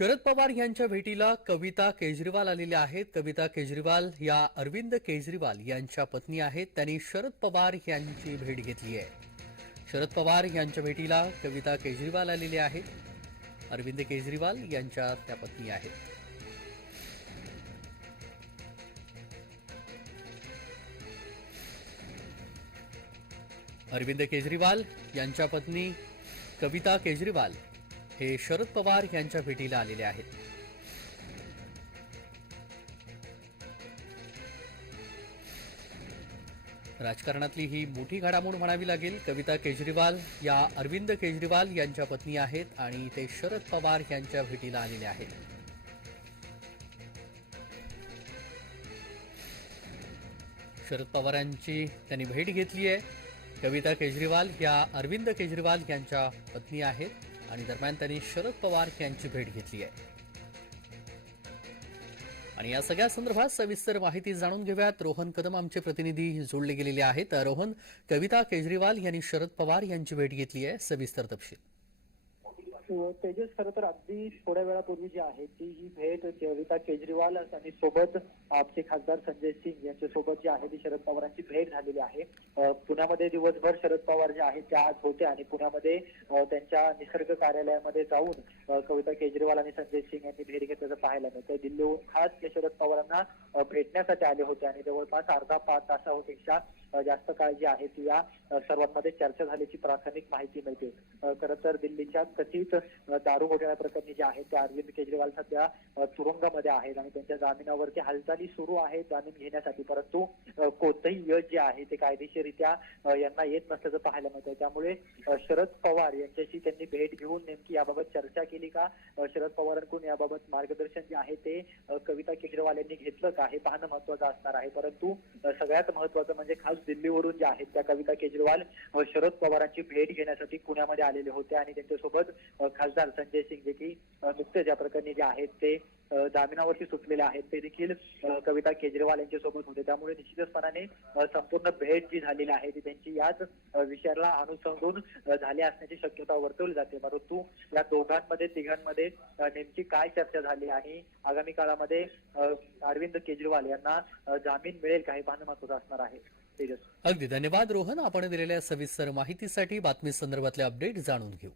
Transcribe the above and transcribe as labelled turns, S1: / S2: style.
S1: शरद पवार यांच्या भेटीला कविता केजरीवाल आलेल्या आहेत. कविता केजरीवाल या अरविंद केजरीवाल यांच्या पत्नी आहेत. त्यांनी शरद पवार यांची भेट घेतली आहे. शरद पवार यांच्या भेटीला कविता केजरीवाल आलेले आहेत. अरविंद केजरीवाल यांच्या त्या पत्नी आहेत. अरविंद केजरीवाल यांच्या पत्नी कविता केजरीवाल हे शरद पवार यांच्या भेटीला आलेले आहेत. राजकारणातली ही मोठी घडामोड म्हणावी लागेल. कविता केजरीवाल या अरविंद केजरीवाल यांच्या पत्नी आहेत आणि ते शरद पवार यांच्या भेटीला आलेले आहेत. शरद पवारांची त्यांनी भेट घेतली आहे. कविता केजरीवाल या अरविंद केजरीवाल यांच्या पत्नी आहेत. आणि दरम्यान त्यांनी शरद पवार यांची भेट घेतली आहे. आणि या सगळ्या संदर्भात सविस्तर माहिती जाणून घेऊयात. रोहन कदम आमचे प्रतिनिधी जोडले गेलेले आहेत. रोहन कविता केजरीवाल यांनी शरद पवार यांची भेट घेतली आहे. सविस्तर तपशील.
S2: तेजस खरं तर अगदी थोड्या वेळापूर्वी जी आहे ती ही भेट कविता केजरीवाल आणि सोबत आपचे खासदार संजय सिंग यांच्या सोबत जी आहे ती शरद पवारांची भेट झालेली आहे. पुण्यामध्ये दिवसभर शरद पवार जे आहेत त्या आज होते आणि पुण्यामध्ये त्यांच्या निसर्ग कार्यालयामध्ये जाऊन कविता केजरीवाल आणि संजय सिंग यांनी भेट घेतल्याचं पाहायला मिळतं दिल्लीहून खास ते शरद पवारांना भेटण्यासाठी आले होते आणि जवळपास अर्धा पाच तासापेक्षा जास्त काळ जी आहे ती या सर्वांमध्ये चर्चा झाल्याची प्राथमिक माहिती मिळते. खरं तर दिल्लीच्या कथित दारू घोटाळ्या प्रकरणी जे आहेत ते अरविंद केजरीवाल सध्या तुरुंगामध्ये आहेत आणि त्यांच्या जामिनावरती हालचाली सुरू आहेत जामीन घेण्यासाठी. परंतु कोणतंही यश जे आहे ते कायदेशीररित्या यांना येत नसल्याचं पाहायला मिळतं त्यामुळे शरद पवार यांच्याशी त्यांनी भेट घेऊन नेमकी याबाबत चर्चा केली का? शरद पवारांकडून याबाबत मार्गदर्शन जे आहे ते कविता केजरीवाल यांनी घेतलं का? हे पाहणं महत्वाचं असणार आहे. परंतु सगळ्यात महत्वाचं म्हणजे खास दिल्लीवरून जे आहेत त्या कविता केजरीवाल शरद पवारांची भेट घेण्यासाठी पुण्यामध्ये आलेले होते आणि त्यांच्यासोबत खासदार संजय सिंग देखील नुकतेच या प्रकरणी जे आहेत ते जामिनावरती सुटलेले आहेत. ते देखील कविता केजरीवाल यांच्यासोबत होते. त्यामुळे निश्चितचपणाने संपूर्ण भेट जी झालेली आहे ती त्यांची याच विषयाला अनुसंधून झाली असण्याची शक्यता वर्तवली जाते. परंतु या दोघांमध्ये तिघांमध्ये नेमकी काय चर्चा झाली आणि आगामी काळामध्ये अरविंद केजरीवाल यांना जामीन मिळेल का हे पाहणं महत्वाचं असणार आहे.
S1: तेजस. अगदी धन्यवाद रोहन. आपण दिलेल्या सविस्तर माहितीसाठी बातमी संदर्भातले अपडेट जाणून घेऊ.